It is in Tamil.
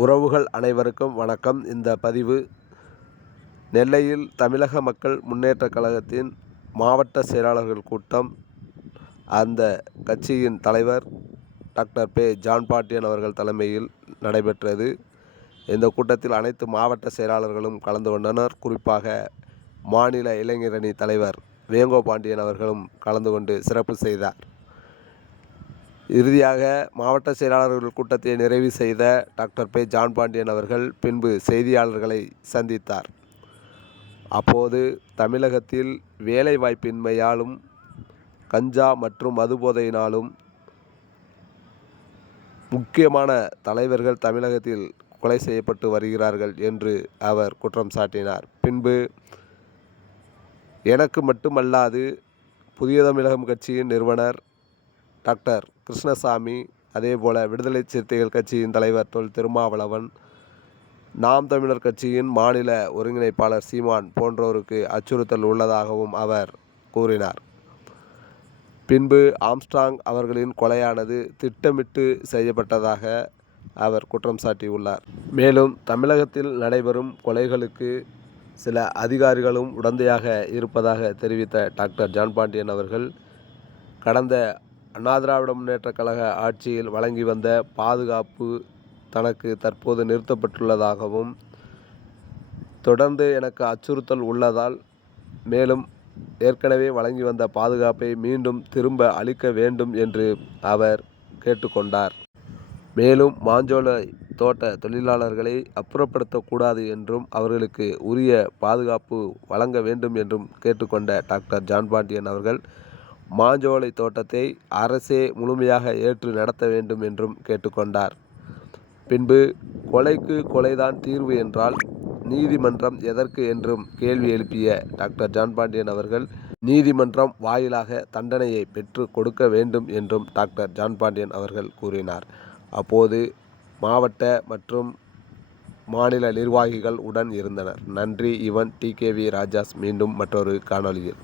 உறவுகள் அனைவருக்கும் வணக்கம். இந்த பதிவு நெல்லையில் தமிழக மக்கள் முன்னேற்றக் கழகத்தின் மாவட்ட செயலாளர்கள் கூட்டம். அந்த கட்சியின் தலைவர் டாக்டர் பே ஜான் பாண்டியன் அவர்கள் தலைமையில் நடைபெற்றது. இந்த கூட்டத்தில் அனைத்து மாவட்ட செயலாளர்களும் கலந்து கொண்டனர். குறிப்பாக மாநில இளைஞரணி தலைவர் வேங்கோ பாண்டியன் அவர்களும் கலந்து கொண்டு சிறப்பு செய்தார். இறுதியாக மாவட்ட செயலாளர்கள் கூட்டத்தை நிறைவு செய்த டாக்டர் பே ஜான் பாண்டியன் அவர்கள் பின்பு செய்தியாளர்களை சந்தித்தார். அப்போது தமிழகத்தில் வேலைவாய்ப்பின்மையாலும் கஞ்சா மற்றும் மதுபோதையினாலும் முக்கியமான தலைவர்கள் தமிழகத்தில் கொலை செய்யப்பட்டு வருகிறார்கள் என்று அவர் குற்றம் சாட்டினார். பின்பு எனக்கு மட்டுமல்லாது புதிய தமிழகம் கட்சியின் நிறுவனர் டாக்டர் கிருஷ்ணசாமி அதேபோல விடுதலை சிறுத்தைகள் கட்சியின் தலைவர் தொல் திருமாவளவன் நாம் தமிழர் கட்சியின் மாநில ஒருங்கிணைப்பாளர் சீமான் போன்றோருக்கு அச்சுறுத்தல் உள்ளதாகவும் அவர் கூறினார். பின்பு ஆம்ஸ்டாங் அவர்களின் கொலையானது திட்டமிட்டு செய்யப்பட்டதாக அவர் குற்றம் சாட்டியுள்ளார். மேலும் தமிழகத்தில் நடைபெறும் கொலைகளுக்கு சில அதிகாரிகளும் உடந்தையாக இருப்பதாக தெரிவித்த டாக்டர் ஜான் பாண்டியன் அவர்கள் கடந்த அண்ணா திராவிட முன்னேற்றக் கழக ஆட்சியில் வழங்கி வந்த பாதுகாப்பு தனக்கு தற்போது நிறுத்தப்பட்டுள்ளதாகவும் தொடர்ந்து எனக்கு அச்சுறுத்தல் உள்ளதால் மேலும் ஏற்கனவே வழங்கி வந்த பாதுகாப்பை மீண்டும் திரும்ப அளிக்க வேண்டும் என்று அவர் கேட்டுக்கொண்டார். மேலும் மாஞ்சோலை தோட்ட தொழிலாளர்களை அப்புறப்படுத்தக்கூடாது என்றும் அவர்களுக்கு உரிய பாதுகாப்பு வழங்க வேண்டும் என்றும் கேட்டுக்கொண்ட டாக்டர் ஜான் பாண்டியன் அவர்கள் மாஞ்சோலை தோட்டத்தை அரசே முழுமையாக ஏற்று நடத்த வேண்டும் என்றும் கேட்டுக்கொண்டார். பின்பு கொலைக்கு கொலைதான் தீர்வு என்றால் நீதிமன்றம் எதற்கு? என்றும் கேள்வி எழுப்பிய டாக்டர் ஜான் பாண்டியன் அவர்கள் நீதிமன்றம் வாயிலாக தண்டனையை பெற்று கொடுக்க வேண்டும் என்றும் டாக்டர் ஜான் பாண்டியன் அவர்கள் கூறினார். அப்போது மாவட்ட மற்றும் மாநில நிர்வாகிகள் உடன் இருந்தனர். நன்றி இவன் டிகேவி ராஜாஸ். மீண்டும் மற்றொரு காணொலியில்